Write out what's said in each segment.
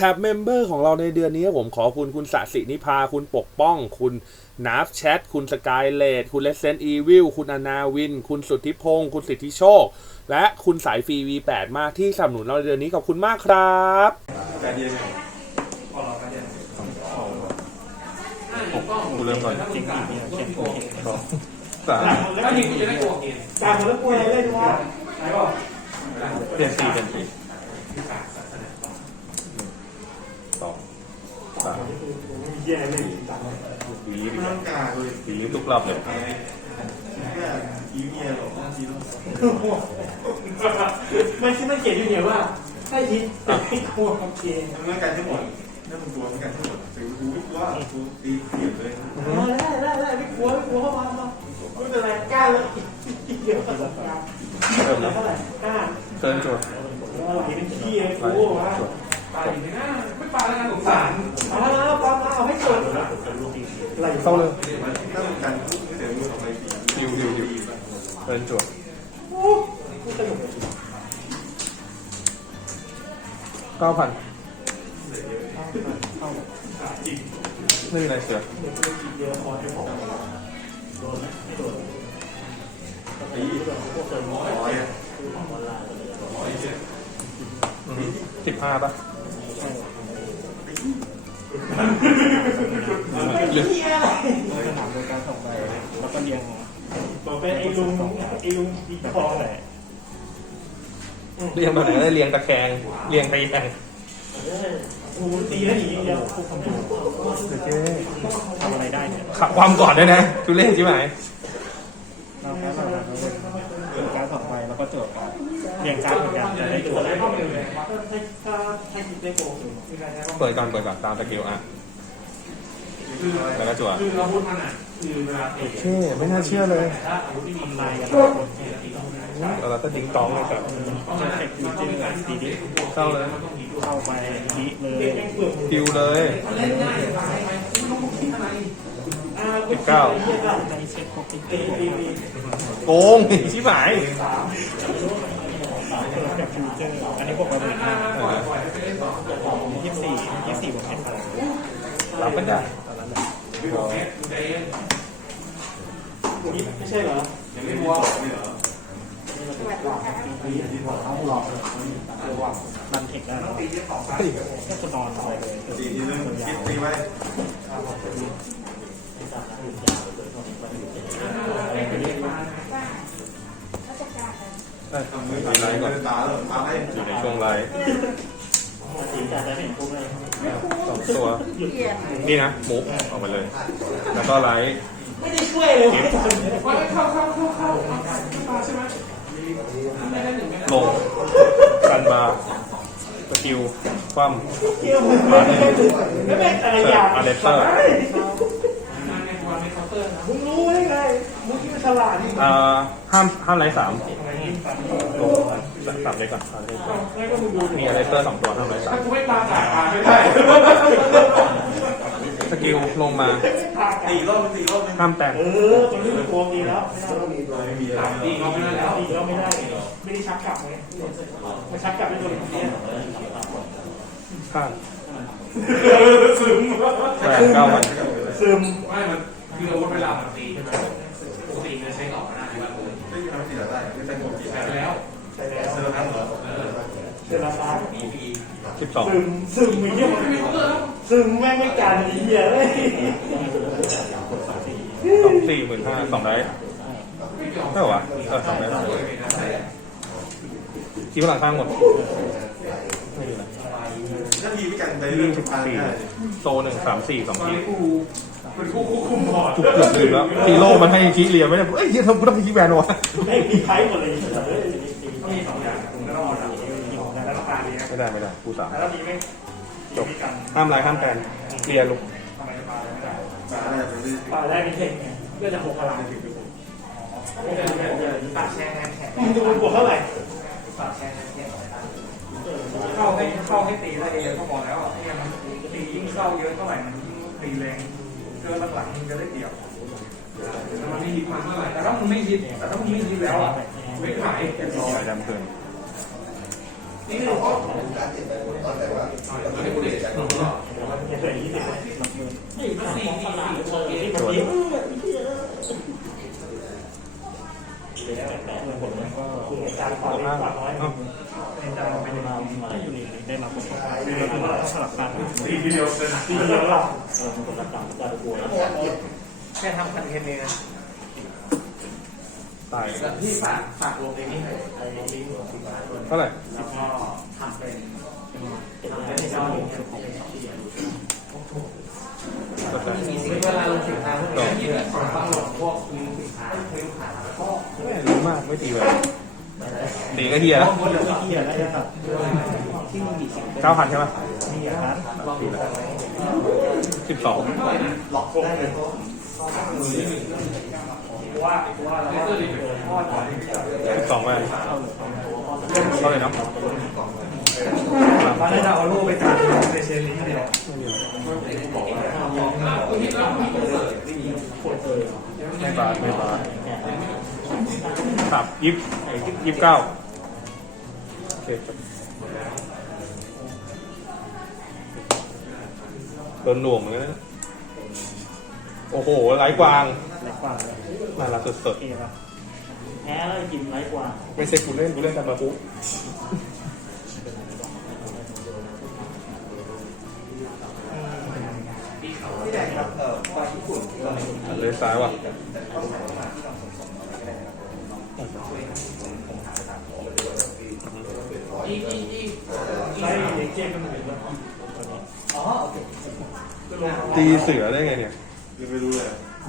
ท็บเมมเบอร์ของเราในเดือนนี้ผมขอคุณคุณสสินิพา คุณปกป้อง คุณนับแชท คุณสกายเลดคุณเลสเซนอีวิลคุณอนาวิน คุณสุทธิพงศ์คุณสิทธิโชค และคุณสายฟรี V8 มากที่สนับสนุนเราในเดือนนี้ขอบคุณมากครับกูเริ่มก่อนจริงจริงเนี่ยเขียนเขียนสองสามถ้ายิงคุณจะได้กลัวเกมตามมแล้วกลัวอะไรดูว่าไหนบอกเปลี่ยนสีเปลี่ยนสีอง สีไม่ต้องการเลยวีบทุกรอบเลยแค่ยิ้มเงียหรอกทีละไม่ใช่ไม่เขียนอยู่เนี่ยว่าถ้ายิงไม่กลัวโอเคมันต้องการทั้งหมดนั่นมันตัวมันการทั้งหมดถึงกูไม่กลัวกูตีเสียบเลย เติร์นจวดเก้าพันไม่มีอะไรเสือเยอะคอจะบอกโดนไม่โดนตีร้อยอะสิบห้าป่ะไม่เหี้ยอะไรสนามโดยการส่งไปแล้วก็เรียง บอกเป็นไอ้ลุงไอ้ลุงดีคอแหละเรียงแบบไหนได้เรียงตะแคงเรียงตะแคงกูตีแล้วหนีอย่างเดียวควบคุมอยู่โอเคทำอะไรได้เนี่ยขับความก่อนด้วยนะทุเล่ใช่ไหมเราแค่แบบเราเป็นการสองใบแล้วก็โจทย์การเรียงการเหมือนกันจะได้ตัวได้ถ้าถ้าถ้าคิดได้โกงเปิดก่อนเปิดก่อนตามสกิลอะคือ แล้วก็จั่วคืออาวุธมันอะคือเวลาเตะเช่ไม่น่าเชื่อเลยถ้าอาวุธที่มีทำลายกันเราก็ดิ้งตองเลยครับจะเสร็จจริงๆตีดิเข้าเลยเข้าไปดิเลยคิวเลยเล่นง่ายตายไปไม่รู้มึงคิดอะไรสิบเก้าในเซ็ตปกติตีตีตีโกงชิบหายแบบฟิวเจอร์อันนี้บวกมาหมื่นห้าเออยี่สิบสี่ยี่สิบสี่บวกเอ็ดพลังรับไม่ได้ พี่บอกเนี้ยมึงใจเย็นไม่ใช่เหรอยังไม่รู้ว่าเนี่ยเหรอรันเทคได้แล้วแค่คนนอนอะไรเลยตีทีนึงคิดตีไว้ได้มือมีตาไลฟ์ก่อนตาแล้วตาให้อยู่ในช่วงไลฟ์ ตีแต่ได้เห็นปุ๊บเลยสองตัว นี่นะมุกออกมาเลย แล้วก็ไลฟ์ไม่ได้ช่วยเลยว่าเข้าเข้าเข้าเข้าปลาใช่ไหมไม่ได้หนึ่งไม่ได้ลงกันบาร์สกิลคว่ำเกี่ยวไม่ได้ไม่ได้อะไรเสิอร์ย่างฟอาร์เรสเตอร์งานในวันในเคาน์เตอร์นะมึงรู้ได้ไงมึงที่มันฉลาดนี่อ่าห้ามห้ามไลฟ์สาม ลงสับเลยก่อนเอาเลยก่อนไม่ก็มึงดูมีอาร์เรสเตอร์สองตัวห้ามไลฟ์สามถ้ากูไม่ปลาจ่ายปลาไม่ได้สกิลลงมาตีรอบตีรอบนึงห้ามแตะเออตรงนี้มันโกงดีแล้วไม่ต้องมีไม่มีอะไรดีเราไม่ได้แล้วดีแล้วไม่ได้ไม่ได้ชักกลับไงมาชักกลับเป็นตัวนี้ข้างซึมแปดเก้าพันซึมไม่มันคืออาวุธเวลามันตีปกติมันใช้ต่อมาได้ว่า ไม่ทำตีได้ไม่ใช่หมด ใช้ไปแล้ว ใช่แล้ว เซอร์นั้นเหรอ เซราซา สิบสองซึมซึมมีเยอะซึมแม่งไม่การดีเหี้ยเลยสองสี่หมื่นห้าสองไลฟ์เท่าไหร่วะเออสองไลฟ์คิดว่าหลังข้างหมดไม่มีนะถ้าทีไม่กันไปเรื่ยี่องสิบทางสี่ได้โซหนึ่งสามสี่สองตอนทีนี้กูเป็นผู้ควบคุมบอร์ดกูเกือบลืมแล้วทีโร่มันให้ชี้เรียนไม่ได้เอ้ยเหี้ยทำกูต้องไปชี้แบนวะไม่มีใครหมดเลยมีสองอย่าง ไม่ได้ไม่ได้กูสามแล้วทีไม่จบห้ามไลฟ์ห้ามแตนเคลียร์ลูกทำไมปลาไม่ได้ตาอะไรไปเรื่อยป่าได้ไม่ใช่เพื่อจะหกพลังปลาแช่แข็งมึงดูบวกเท่าไหร่ปลาแช่แข็งเข้าให้เข้าให้ตีได้เองก็บอกแล้วอะที่มันตียิ่งเข้าเยอะเท่าไหร่มันยิ่งตีแรงเกินหลังๆมันจะได้เปรียบมันไม่ฮิตมันเท่าไหร่แต่ถ้ามึงไม่ฮิตแต่ถ้ามึงไม่ฮิตแล้วอะไม่ขายสายดำเกิน เนี่ยเกิดยี่สิบหลักหมื่นโดนหมื่นแล้วก็การต่อเนกว่าน้อยเอ้าเป็นการไปมาถ้าอยู่ในนี้ได้รับผล กระทบแล้วก็สลับกันตีทีเดียวเลยที่เยอะหรอแค่ทำคอนเทนต์เองนะตายพี่ฝากฝากลงในนี้เท่าไหร่แล้วก็ทำเป็นก็ได้เวลาลงสินค้าพวกนี้ต้องลงพวกลิงก์สินค้าซื้อขายแล้วก็ไม่รู้มากไม่ตีแบบตีก็เฮียแล้วที่เกียร์ได้ครับเก้าพันใช่ไหมมีอย่างนั้นสิบสอง ว่าว่าแล้วก็พ่อถอนสิบสองไปเท่าไหร่เนาะว่าน่าจะเอาลูกไปตัดในเชนลิงเดียวไม่บาทไม่บาทครับยิบยิบเก้าโอเคจบโดนหน่วงเหมือนกันนะโอ้โหไร้กวาง เล็กกว่าเลยน่ารักสุดโอเคป่ะแพ้แล้วกินไร้กว่าๆ ไม่ใช่กูเล่นกูเล่นกันมาปุ๊บเลยซ้ายว่ะไร้เด็กเจ๊มันเหมือนกันตีเสือได้ไงเนี่ยยังไม่รู้เลย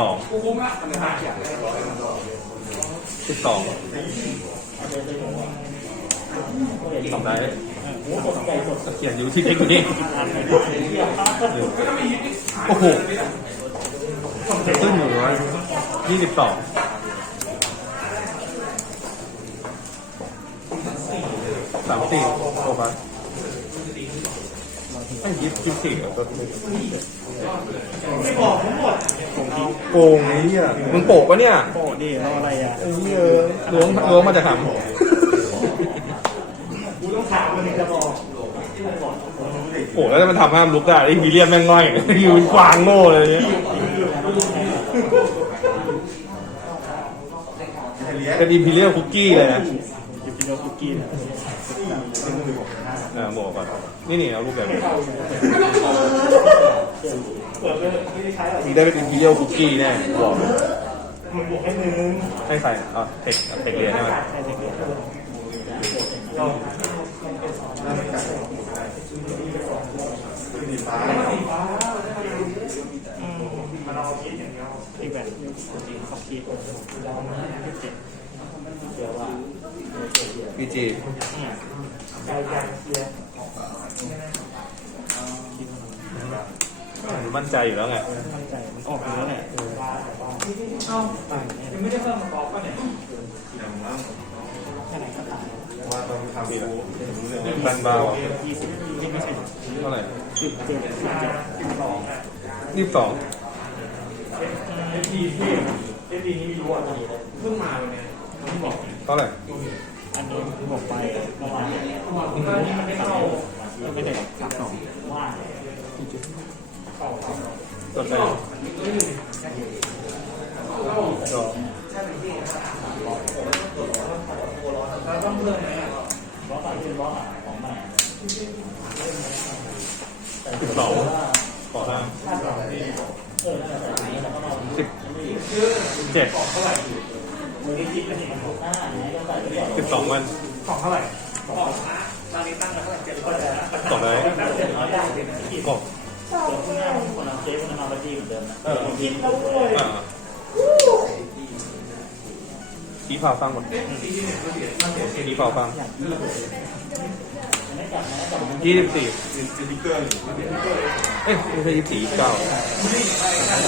สองสิบสองสองได้เขียนอยู่ที่เทคนิคโอ้โหขึ้นอยู่ว่ายี่สิบสองสามสี่โอ้ปะไอ้ ยิบยิบสี่เหรอตัวนี้ไม่บอกทั้งหมดโกงไอ้เหี้ยมึงโปกปะเนี่ยโอ้ดิเราอะไรอะไอ้เหี้ยล้วงล้วงมาจากหกูต้องถามมันถึงจะบอกำโอ้แล้วมันทำให้มันลุกได้ไอ้วิลเลียมแม่งง่อย อยู่เป็นกวางโง่เลยเนี่ยเลี้ยงเป็นอิมพีเรียลคุกกี้เลยนะ อยู่ที่โลคุกกี้เนี่ยอ่าบอกก่อนนี่นี่เอารูปแบบนี้เปิดเลยไม่ได้ใช้หรอกมีได้เป็นอิมพีเรียลคุกกี้แน่บอกมึงบวกให้มึงให้ใครอ่เทคเทคเรียนใช่ไหมใช่เด็กๆสีฟ้ามันเอาคิดอย่างเดียวอีกแบบขอบคิดเดี๋ยวว่า พีจีใจใจเชียร์มั่นใจอยู่แล้วไงมั่นใจมันออกอยู่แล้วแหละยังไม่ได้เพิ่มมากรอบก็เนี่ยอย่างนั้นแค่ไหนก็ตามว่าต้อนทำกูรู้เรื่องบันเบายี่สิบไม่ใช่เท่าไหร่สิบเจ็ดสิบเจ็ดยี่สิบสองเอฟดีที่เอฟดีนี่ไม่รู้อะเพิ่งมาเลยเนี่ยต้องบอกเท่าไหร่ อันนี้บอกไปเมื่อวานนี่มันไม่เข้าไม่ได้สามสองว่าจดไปจอแล้วต้องเพิ่มไหมล้อกเป็นล็อกของใหม่สิบสองขอห้าสิบเจ็ด สิบสองวัน ของเท่าไหร่ตอนนี้ตั้งมาเท่าไหร่เจ็ดร้อยสองเลยกบคุณแม่คนเอาเจ๊คนเอาไปดีเหมือนเดิมนะเอออ่าชี้เผาฟังหมดชี้เผาฟังอย่างที่ยี่สิบสี่เป็นสติ๊กเกอร์หรือเอ้ยไม่ใช่ยี่สิบสี่ยี่สิบเก้า